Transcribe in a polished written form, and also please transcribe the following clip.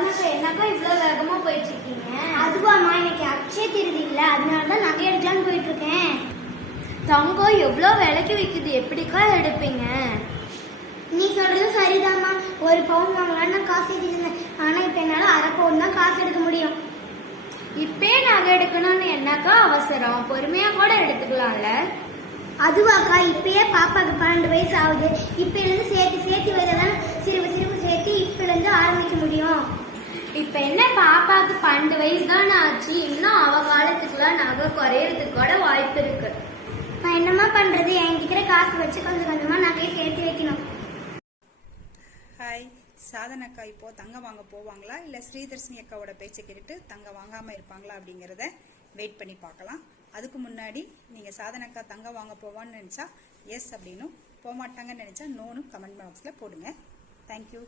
சாதனாக்கா என்னக்கா இவ்வளவு வேகமா போயிட்டு இருக்கீங்க? அதுவாமா இன்னைக்கு அக்ஷய திருதி இல்ல, அதனாலதான் நகை எடுக்கலான்னு போயிட்டு இருக்கேன். தங்கம் எவ்வளவு விலைக்கு விக்குது, எப்படிக்கா எடுப்பீங்க? நீ சொல்றது சரிதாம்மா. ஒரு பவுன் வாங்கலான்னு நான் காசு எடுத்துருந்தேன். ஆனா இப்ப என்னால அரை பவுன் தான் காசு எடுக்க முடியும். இப்பே நகை எடுக்கணும்னு என்னக்கா அவசரம், பொறுமையா கூட எடுத்துக்கலாம்ல. அதுவாக்கா இப்பயே பாப்பாக்கு 12 வயசு ஆகுது. இப்ப இருந்து சேர்த்து வைதான் சிறுவு சேர்த்து இப்ப இருந்து ஆரம்பிக்க முடியும். இப்ப என்ன பாப்பாக்கு 12 வயசு தானே ஆச்சு, இன்னும் அவ காலத்துக்குலாம் நகை குறையறதுக்கு கூட வாய்ப்பு இருக்கு. நான் என்னமா பண்றது, என்கிட்ட காசு வச்சு கொஞ்சம் கொஞ்சமா நகையை சேர்த்து வைக்கணும். ஹாய், சாதனக்கா இப்போ தங்கம் வாங்க போவாங்களா இல்ல ஸ்ரீதர்ஷினி அக்காவோட பேச்சை கேட்டுட்டு தங்கம் வாங்காம இருப்பாங்களா அப்படிங்கறத வெயிட் பண்ணி பார்க்கலாம். அதுக்கு முன்னாடி நீங்க சாதனக்கா தங்கம் வாங்க போவான்னு நினைச்சா எஸ் அப்படின்னும், போக மாட்டாங்கன்னு நினைச்சா நோனும் கமெண்ட் பாக்ஸ்ல போடுங்க. தேங்க்யூ.